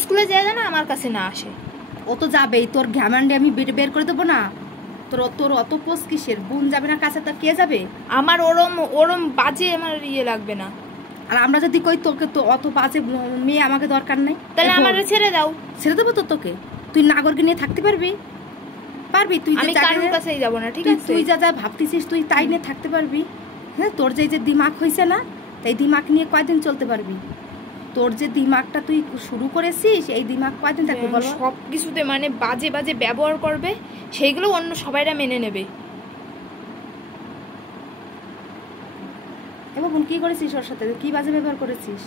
স্কুলে যায় না আমার কাছে না আসে। ও তো যাবেই, তোর ঘ্যামান্ডে আমি বের করে দেবো না। তোর অত পোষ কিসের? বোন যাবে না কাছে, তো কে যাবে? আমার ওরম ওরম বাজে আমার ইয়ে লাগবে না। আর আমরা যদি কই তোকে তো অত বাজে মেয়ে আমাকে দরকার নাই, তাহলে আমার ছেড়ে দাও। ছেড়ে দেবো তো তোকে? তুই নাগরকে নিয়ে থাকতে পারবি? পারবি? তুই কারোর কাছেই যাব না, ঠিক আছে? তুই যা যা ভাবতেছিস তুই তাই নিয়ে থাকতে পারবি? হ্যাঁ, তোর যে দিমাগ হয়েছে না, এই দিমাগ নিয়ে কয়দিন চলতে পারবি? তোর যে দিমাগটা তুই শুরু করেছিস, এই দিমাগ কয়দিন থাকবে বল? সব কিছুতে মানে বাজে বাজে ব্যবহার করবে, সেইগুলো অন্য সবাইরা মেনে নেবে। এবার বোন কি করেছিস ওর সাথে? কি বাজে ব্যবহার করেছিস?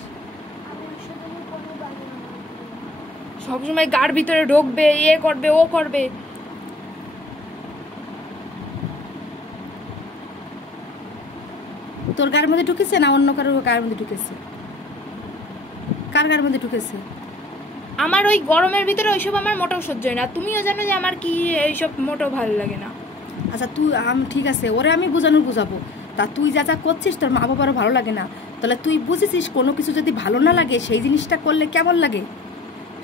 সবসময় গার ভিতরে ঢুকবে, ইয়ে করবে, ও করবে। তোর গায়ের মধ্যে ঢুকেছে না অন্য কারোর গায়ের মধ্যে ঢুকেছে? কার গায়ের মধ্যে ঢুকেছে? আমার ওই গরমের ভিতরে ওইসব আমার মোটেও সহ্য হয় না। তুমিও জানো যে আমার কি এইসব মোটেও ভালো লাগে না। আচ্ছা তুই ঠিক আছে, ওরে আমি বুঝাবো। তা তুই যা যা করছিস তোর মা বাবারও ভালো লাগে না। তাহলে তুই বুঝেছিস কোনো কিছু যদি ভালো না লাগে সেই জিনিসটা করলে কেমন লাগে?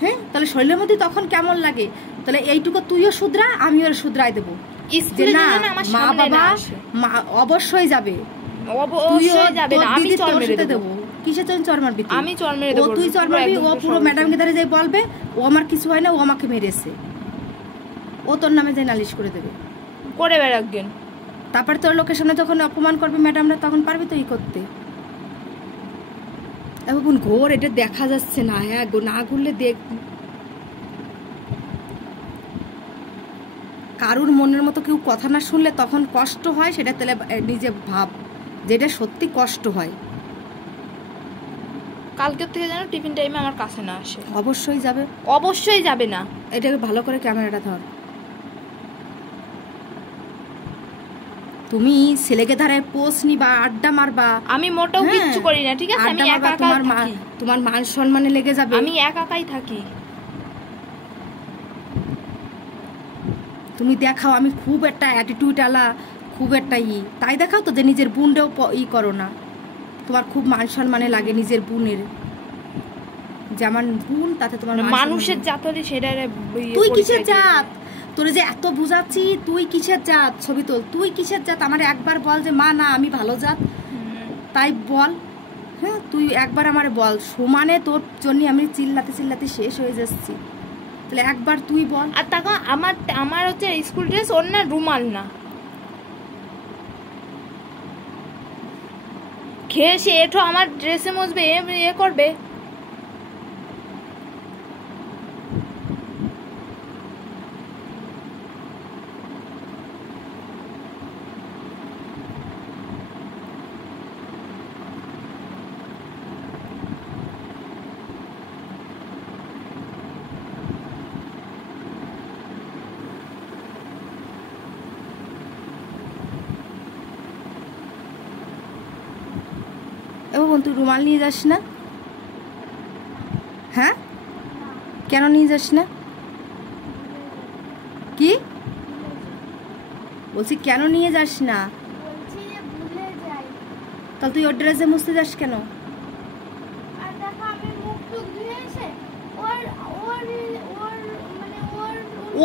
হ্যাঁ, তাহলে শরীরের মধ্যে তখন কেমন লাগে? তাহলে এইটুকু তুইও শুধরা, আমিও শুধরাই দেবো। মা বাবা অবশ্যই যাবে, আমি চর মেরে দেবো। কিসের জন্য চর মারবি? আমি চর মেরে দেবো। তুই চর মারবি, ও পুরো ম্যাডামকে ধরে যাই বলবে ও আমার কিছু হয় না, ও আমাকে মেরেছে। ও তোর নামে যাই নালিশ করে দেবে, করে বেড়াকবেন। তারপর তোর লোকের সামনে যখন অপমান করবে ম্যাডামরা, তখন পারবি তো ই করতে। এখন ঘোর এটা দেখা যাচ্ছে না। হ্যাঁ গো, না ঘুরলে দেখ। কারুর মনের মতো কেউ কথা না শুনলে তখন কষ্ট হয়, সেটা তাহলে নিজে ভাব, যেটা সত্যি কষ্ট হয়। কালকের থেকে যেন টিফিন টাইমে আমার কাছে না আসে। অবশ্যই যাবে, অবশ্যই যাবে না। এটাকে ভালো করে ক্যামেরাটা ধর। তুমি ছেলেকে ধারে পোস্ট নিবা, আড্ডা মারবা। আমি মোটেও কিচ্ছু করি না, ঠিক আছে? আমি একা একা থাকি। তোমার মান সম্মানে লেগে যাবে। আমি একা একাই থাকি। তুমি দেখাও আমি খুব একটা অ্যাটিটিউড আলা, খুব একটা তাই দেখাও তো যে নিজের বোনটাও করো না। তোমার খুব মান সম্মানে লাগে নিজের বোনের, যেমন বোন তাতে তোমার মানুষের জাত হলে সেটা। তুই কিসের জাত? তোরে যে এত বুঝাচ্ছি, তুই কিসের জাত? ছবি তোল, তুই কিসের জাত? আমার একবার বল যে মা না আমি ভালো জাত, তাই বল। হ্যাঁ, তুই একবার আমার বল। সমানে তোর জন্য আমি চিল্লাতে শেষ হয়ে যাচ্ছি, তাহলে একবার তুই বল। আর তাকে আমার হচ্ছে স্কুল ড্রেস, ওর না রুমাল না, খেয়ে সে এঠো আমার ড্রেসে মুছবে, এ করবে। এবং তুই রুমাল নিয়ে যাস না? হ্যাঁ, কেন নিয়ে যাস না? কি বলছি, কেন নিয়ে যাস না? তাহলে তুই ওর ড্রেসে মুছতে যাস কেন?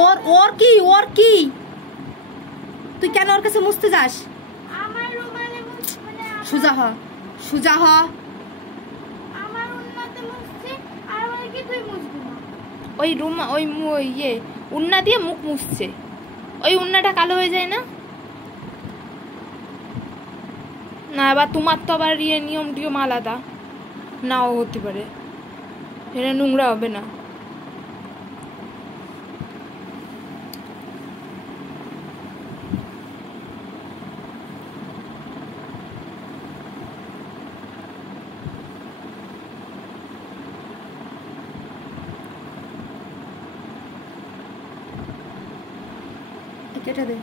ওর কি তুই কেন ওর কাছে মুছতে যাস? সুজা হ, সুজা হ। ওই ইয়ে উন্না দিয়ে মুখ মুছছে, ওই উন্নাটা কালো হয়ে যায় না? না আবার তোমার তো আবার নিয়ম টিয়ম আলাদা, নাও হতে পারে, এটা নোংরা হবে না। কেটে দে।